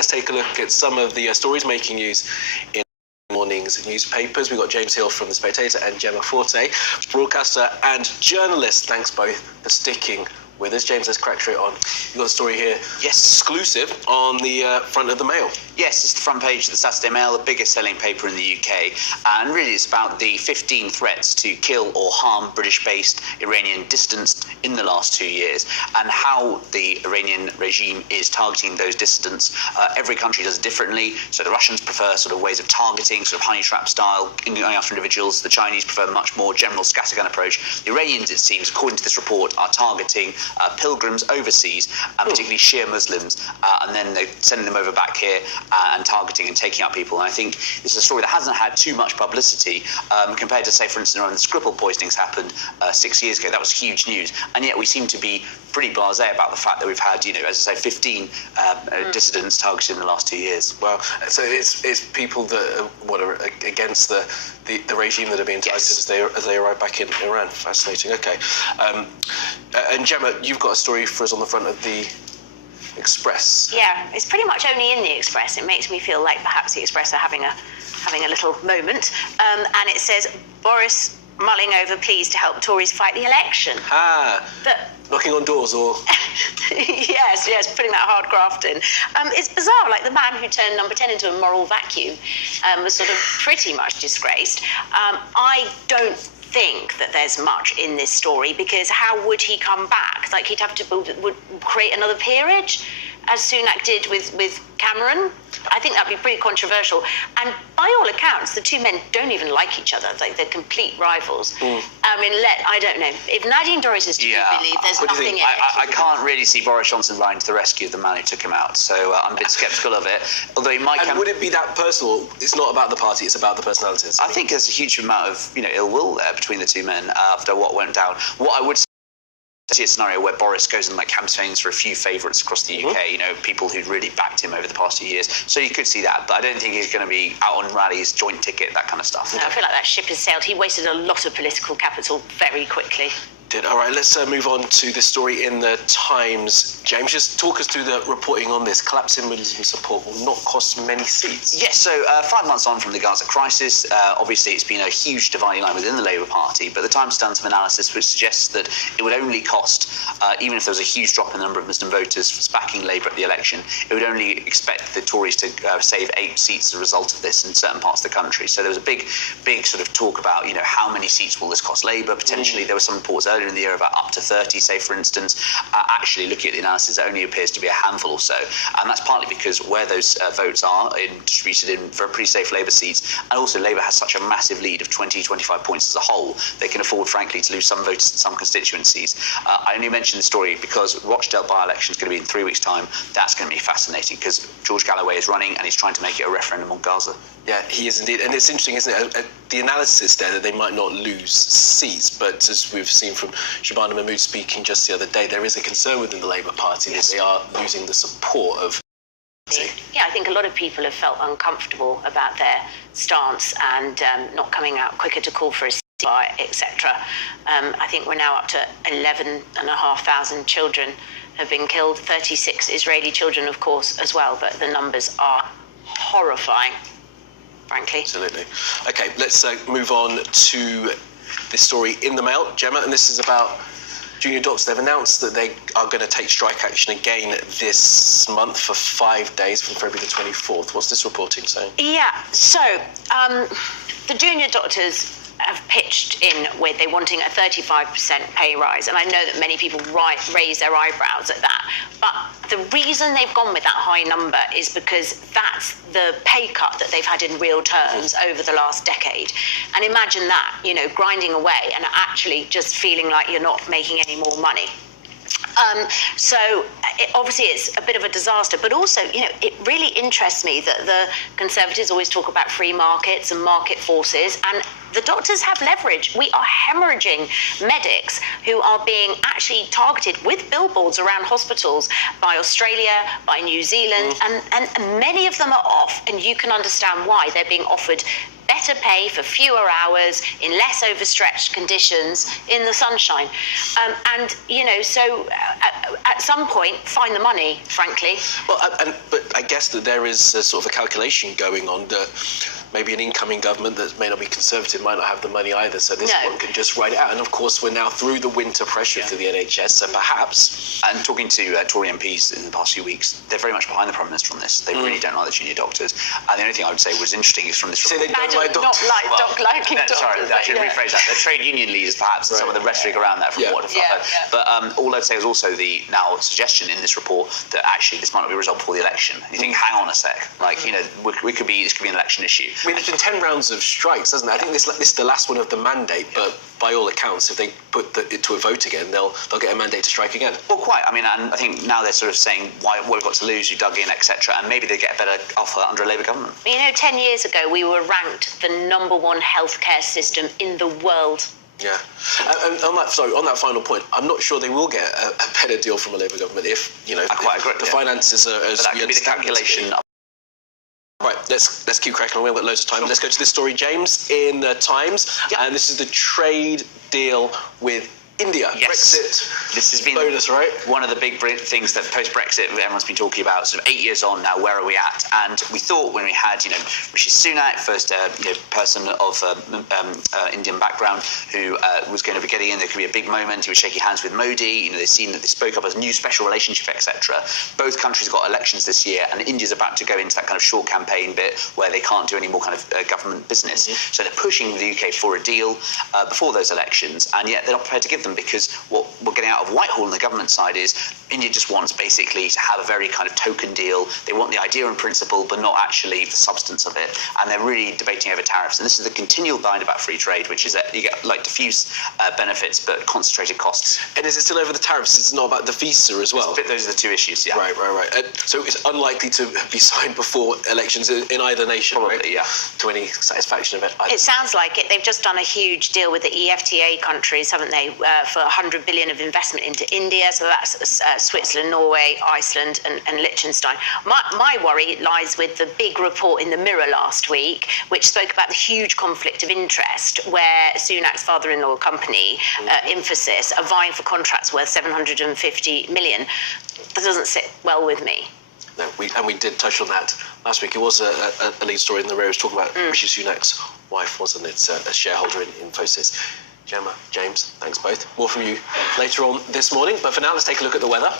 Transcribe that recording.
let's take a look at some of the stories making news in morning's newspapers. We've got James Hill from The Spectator and Gemma Forte, broadcaster and journalist. Thanks both for sticking with us. James, let's crack straight on. You've got a story here, yes, exclusive on the front of the Mail. Yes, it's the front page of the Saturday Mail, the biggest selling paper in the UK, and really it's about the 15 threats to kill or harm British-based Iranian dissidents in the last 2 years, and how the Iranian regime is targeting those dissidents. Every country does it differently, so the Russians prefer sort of ways of targeting, sort of honey trap style, going after individuals. The Chinese prefer a much more general scattergun approach. The Iranians, it seems, according to this report, are targeting pilgrims overseas, and particularly Shia Muslims, and then they're sending them over back here and targeting and taking out people. And I think this is a story that hasn't had too much publicity compared to, say, for instance, when the Skripal poisonings happened 6 years ago. That was huge news, and yet we seem to be pretty blasé about the fact that we've had, you know, as I say, 15 dissidents targeted in the last 2 years. Well, so it's people that are against the regime that are being targeted, yes, as they arrive back in Iran. Fascinating. Okay, and Gemma, you've got a story for us on the front of the Express. Yeah, it's pretty much only in the Express. It makes me feel like perhaps the Express are having a little moment, and it says Boris mulling over pleas to help Tories fight the election. Knocking on doors, or yes, putting that hard graft in. It's bizarre, like the man who turned Number 10 into a moral vacuum was sort of pretty much disgraced. I don't think that there's much in this story, because how would he come back? Like, he'd have to would create another peerage, as Sunak did with Cameron. I think that'd be pretty controversial. And by all accounts, the two men don't even like each other. Like, they're complete rivals. I mean, I don't know. If Nadine Dorries is to be believed, there's nothing in it. I can't really see Boris Johnson riding to the rescue of the man who took him out. So I'm a bit sceptical of it. Although he might. And would it be that personal? It's not about the party. It's about the personalities. I think there's a huge amount of ill will there between the two men after what went down. What I would see a scenario where Boris goes and campaigns for a few favourites across the UK, people who'd really backed him over the past few years. So you could see that, but I don't think he's going to be out on rallies, joint ticket, that kind of stuff. No, I feel like that ship has sailed. He wasted a lot of political capital very quickly. All right, let's move on to the story in the Times. James, just talk us through the reporting on this. Collapsing Muslim support will not cost many seats. Yes, so 5 months on from the Gaza crisis, obviously it's been a huge dividing line within the Labour Party, but the Times has done some analysis which suggests that it would only cost, even if there was a huge drop in the number of Muslim voters backing Labour at the election, it would only expect the Tories to save 8 seats as a result of this in certain parts of the country. So there was a big sort of talk about, how many seats will this cost Labour? Potentially, there were some reports earlier in the year about up to 30, say, for instance. Actually, looking at the analysis, it only appears to be a handful or so. And that's partly because where those votes are distributed in for pretty safe Labour seats, and also Labour has such a massive lead of 20, 25 points as a whole, they can afford, frankly, to lose some voters in some constituencies. I only mention the story because Rochdale by-election is going to be in 3 weeks' time. That's going to be fascinating because George Galloway is running and he's trying to make it a referendum on Gaza. Yeah, he is indeed. And it's interesting, isn't it, the analysis there that they might not lose seats, but as we've seen from Shabana Mahmood speaking just the other day, there is a concern within the Labour Party that they are losing the support of. Yeah, I think a lot of people have felt uncomfortable about their stance and not coming out quicker to call for a ceasefire, etc. I think we're now up to 11,500 children have been killed, 36 Israeli children, of course, as well, but the numbers are horrifying, frankly. Absolutely. Okay, let's move on to this story in the Mail, Gemma, and this is about junior doctors. They've announced that they are going to take strike action again this month for 5 days from February the 24th. What's this reporting saying? Yeah, so the junior doctors have pitched in with they wanting a 35% pay rise, and I know that many people raise their eyebrows at that, but the reason they've gone with that high number is because that's the pay cut that they've had in real terms over the last decade. And imagine that, grinding away and actually just feeling like you're not making any more money. Obviously it's a bit of a disaster, but also, it really interests me that the Conservatives always talk about free markets and market forces, and the doctors have leverage. We are hemorrhaging medics who are being actually targeted with billboards around hospitals by Australia, by New Zealand, and many of them are off, and you can understand why. They're being offered better pay for fewer hours in less overstretched conditions in the sunshine. And, you know, so at some point, find the money, frankly. Well, but I guess that there is a sort of a calculation going on that maybe an incoming government that may not be Conservative might not have the money either, so this one can just ride it out. And of course, we're now through the winter pressure for the NHS, so perhaps... And talking to Tory MPs in the past few weeks, they're very much behind the Prime Minister on this. They really don't like the junior doctors. And the only thing I would say was interesting is from this report... they don't like doctors. liking doctors. Sorry, I should rephrase that. The trade union leaders, perhaps, and some of the rhetoric around that from what I've heard. But all I'd say is also the now suggestion in this report that actually this might not be a result before the election. And you think, hang on a sec, like, you know, this could be an election issue. I mean, there's been 10 rounds of strikes, hasn't there? I think this is the last one of the mandate, but by all accounts, if they put it to a vote again, they'll get a mandate to strike again. Well, quite. I mean, and I think now they're sort of saying what we've got to lose, you dug in, etc., and maybe they get a better offer under a Labour government. You know, 10 years ago, we were ranked the #1 healthcare system in the world. Yeah, and on that final point, I'm not sure they will get a better deal from a Labour government if, you know, I quite agree. The finances are as but that could be the calculation. Right, let's keep cracking on. We've got loads of time. Let's go to this story, James, in Times. And this is the trade deal with India. Yes. Brexit. This has been bonus, right? One of the big things that post-Brexit everyone's been talking about. Sort of 8 years on now, where are we at? And we thought when we had, you know, Rishi Sunak, first person of Indian background, who was going to be getting in, there could be a big moment. He was shaking hands with Modi. You know, they've seen that they spoke up as a new special relationship, etc. Both countries got elections this year, and India's about to go into that kind of short campaign bit where they can't do any more kind of government business. So they're pushing the UK for a deal before those elections, and yet they're not prepared to give them, because what we're getting out of Whitehall on the government side is India just wants basically to have a very kind of token deal. They want the idea in principle, but not actually the substance of it. And they're really debating over tariffs. And this is the continual line about free trade, which is that you get like diffuse benefits, but concentrated costs. And is it still over the tariffs? It's not about the visa as well? Those are the two issues, yeah. Right. So it's unlikely to be signed before elections in either nation, Probably, right? yeah. To any satisfaction of it. It sounds like it. They've just done a huge deal with the EFTA countries, haven't they, for 100 billion of investment into India. So that's Switzerland, Norway, Iceland, and Liechtenstein. My worry lies with the big report in the Mirror last week, which spoke about the huge conflict of interest, where Sunak's father-in-law company, Infosys, are vying for contracts worth 750 million. That doesn't sit well with me. No, we did touch on that last week. It was a lead story in the Mirror. It was talking about Rishi Sunak's wife, wasn't it? A shareholder in Infosys. Gemma, James, thanks both. More from you later on this morning. But for now, let's take a look at the weather.